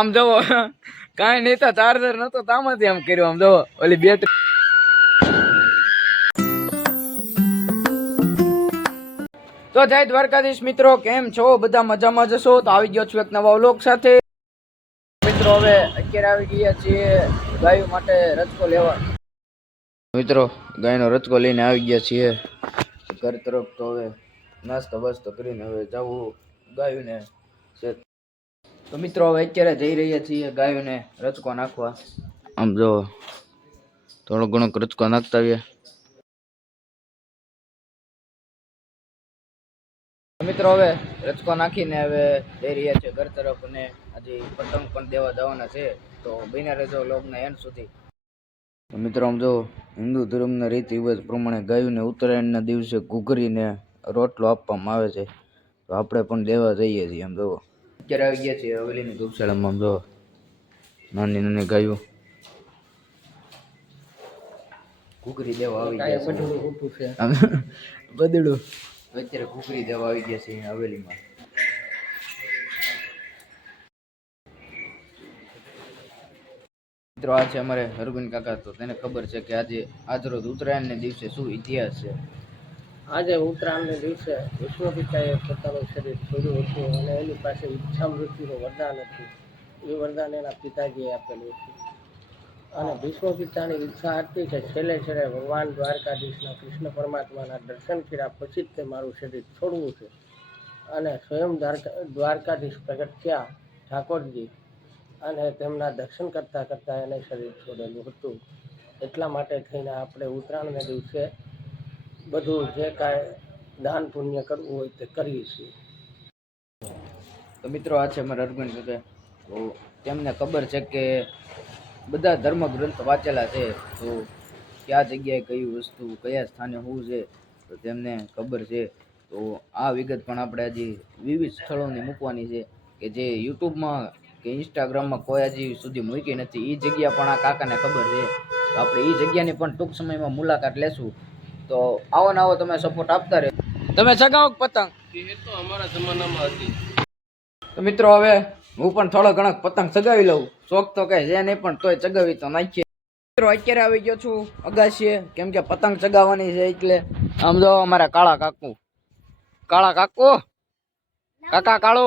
આમ જવો કાંઈ નહીં તો ચાર્જર નતો તામાંથી આમ કર્યું. આમ જવો ઓલી બેટરી. તો જય દ્વારકાધીશ મિત્રો, કેમ છો બધા? મજામાં જશો? તો આવી ગયો છું એક નવા વ્લોગ સાથે. મિત્રો હવે અત્યારે આવી ગયા છીએ ગાયો માટે રચકો લેવા. મિત્રો ગાયનો રચકો લઈને આવી ગયા છીએ ઘર તરફ. તો હવે નાસ્તો બાસ્તો કરીને હવે જવું ગાયોને. તો મિત્રો હવે અત્યારે જઈ રહ્યા છીએ ગાયોને રચકો નાખવા. આમ જો થોડો ઘણો રચકો નાખતા આવીએ. મિત્રો હવે રચકો નાખીને હવે જઈ રહ્યા છે ઘર તરફ. અને આજે પતંગ પણ દેવા જવાના છે, તો બન્યા રહેજો વ્લોગના એન્ડ સુધી. મિત્રો આમ જો હિન્દુ ધર્મના રીત રિવાજ પ્રમાણે ગાયોને ઉત્તરાયણના દિવસે ઘૂઘરીને રોટલો આપવામાં આવે છે, તો આપણે પણ દેવા જઈએ છીએ. આમ જો અત્યારે આવી ગયા છીએ હવેલીની ગૌશાળામાં. આમ જો નાની નાની ગાયો ઘૂઘરી દેવા આવી ગયા છે. બદડું અત્યારે ઘૂઘરી દેવા આવી ગયા છે હવેલીમાં. મિત્રો આ છે અમારે હરગુન કાકા. તો તેને ખબર છે કે આજે આજરોજ ઉત્તરાયણને દિવસે શું ઇતિહાસ છે. આજે ઉત્તરાયણને દિવસે વિશ્વપિતાએ પોતાનું શરીર છોડ્યું હતું અને એની પાસે ઈચ્છા મૃત્યુનું વરદાન હતું. એ વરદાન એના પિતાજીએ આપેલું હતું અને વિશ્વપિતાની ઈચ્છા હતી કે છેલ્લે છેલ્લે ભગવાન દ્વારકાધીશના કૃષ્ણ પરમાત્માના દર્શન કર્યા પછી જ તે મારું શરીર છોડવું છે. અને સ્વયં દ્વારકાધીશ પ્રગટ થયા ઠાકોરજી, અને તેમના દર્શન કરતાં કરતાં એને શરીર છોડેલું હતું. એટલા માટે થઈને આપણે ઉત્તરાયણના દિવસે બધું જે કાંઈ દાન પુણ્ય કરવું હોય તે કરીએ છીએ. તો મિત્રો આ છે અમારા હરગુન કાકા. તો તેમને ખબર છે કે બધા ધર્મ ગ્રંથ વાંચેલા છે, તો કયા જગ્યાએ કઈ વસ્તુ કયા સ્થાને શું છે તો તેમને ખબર છે. તો આ વિગત પણ આપણે હજી વિવિધ સ્થળોની મૂકવાની છે કે જે યુટ્યુબમાં કે ઇન્સ્ટાગ્રામમાં કોઈ હજી સુધી મૂકી નથી. એ જગ્યા પણ આ કાકાને ખબર છે, તો આપણે એ જગ્યાની પણ ટૂંક સમયમાં મુલાકાત લેશું. તો આવો ને આવો તમે સપોર્ટ આપતા રહે. તમે ચગાવો પતંગ? એ તો અમારા જમાનામાં હતી. તો મિત્રો હવે હું પણ થોડો ઘણો પતંગ ચગાવી લઉં. શોખ તો કઈ છે નહીં, પણ તોય ચગાવી તો નાખીએ. મિત્રો અત્યારે આવી ગયો છું અગાશીએ, કેમ કે પતંગ ચગાવવાની છે એટલે. આમ જો અમારા કાળા કાકુ કાકા કાળો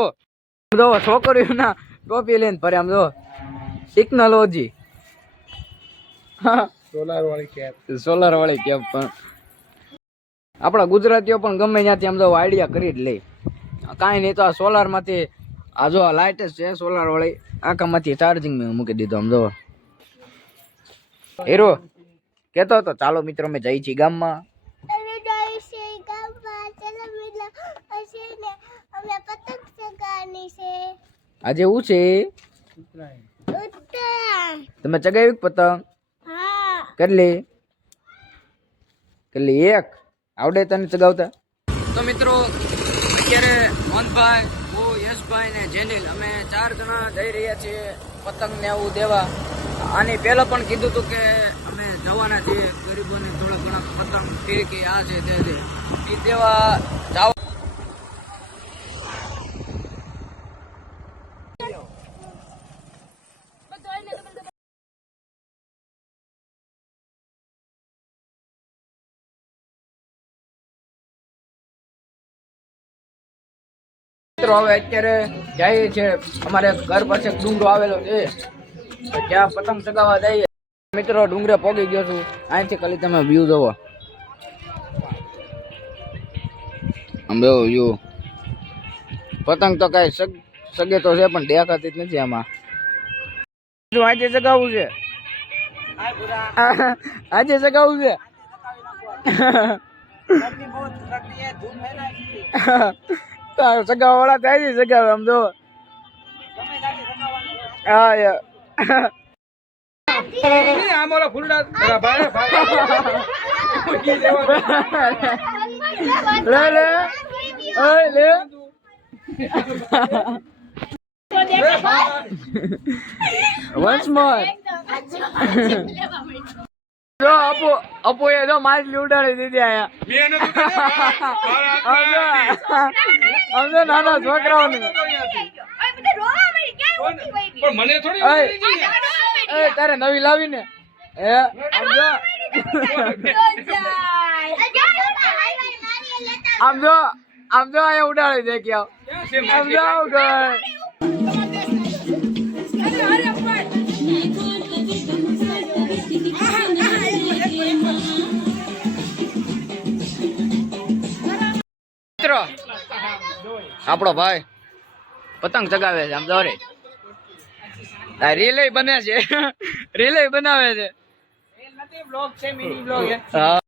જો છોકરીઓના ટોપી લઈને ફરે. આમ જો ટેકનોલોજી સોલાર વાળી કેપ. પણ આપણા ગુજરાતીઓ પણ ગમે ત્યાંથી આમ જો આઈડિયા કરી જ લે. કાંઈ નહીં તો આ સોલાર માંથી આ જો લાઇટ જ છે સોલાર વાળી, આખામાંથી ચાર્જિંગ મેં મૂકી દીધો. આમ જો હીરો કેતો હતો ચાલો મિત્રો અમે જઈ છીએ ગામમાં. આજે એવું છે તમે ચગાવી પતંગ? કેટલી એક આવડે તને ચગાવતા? તો મિત્રો અત્યારે મોહનભાઈ, હું, યશભાઈ ને જેનિલ અમે 4 જણા જઈ રહ્યા છીએ પતંગ ને આવું દેવા. આની પહેલા પણ કીધું હતું કે અમે જવાના છીએ ગરીબોને થોડા ઘણા પતંગ ફિરકી આ છે તે છે એ દેવા જાવ. મિત્રો હવે અત્યારે જઈએ છે અમારે ઘર પાસે ડુંગરો આવેલો છે, ત્યાં પતંગ ચગાવવા જઈએ. મિત્રો ડુંગરે પહોંચી ગયો છું. અહીંથી ખાલી તમે વ્યૂ જોવો. આમ વ્યૂ પતંગ તો કઈ સગે તો છે પણ દેખાતી જ નથી આમાં. આજે ચગાવવું છે, આજે ચગાવવું છે. ચગાવવા વાળા થાય છે ચગાવે. આમ જો હા once more. જો અપુ એ જો માછલી ઉડાડી દીધી આયા. નાના છોકરાઓને પણ મને થોડી એય, ઉતરી હતી ને. તારે નવી લાવી ને હે આમ જો આમ જો અહીંયા ઉડાડી દે કે ક્યાં છે આમ માસી? જો આવું કરે. મિત્રો આપણો ભાઈ પતંગ ચગાવે છે આમ જો રે આ રીલે બને છે રીલે બનાવે છે હા.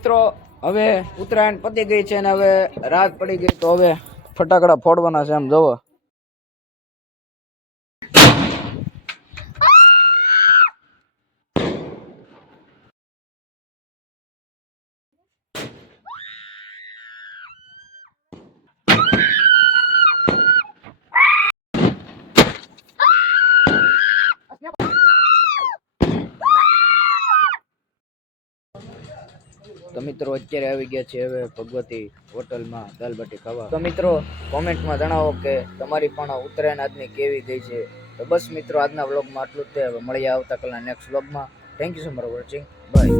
મિત્રો હવે ઉત્તરાયણ પતી ગઈ છે અને હવે રાત પડી ગઈ તો હવે ફટાકડા ફોડવાના છે આમ જોવો. તો મિત્રો અત્યારે આવી ગયા છે હવે ભગવતી હોટલમાં દાલ બાટી ખાવા. તો મિત્રો કોમેન્ટમાં જણાવો કે તમારી પણ ઉત્તરાયણ આજની કેવી ગઈ છે. તો બસ મિત્રો આજના વ્લોગમાં આટલું જ છે. હવે મળીએ આવતા કલના નેક્સ્ટ વ્લોગમાં. Thank you so much for watching. By.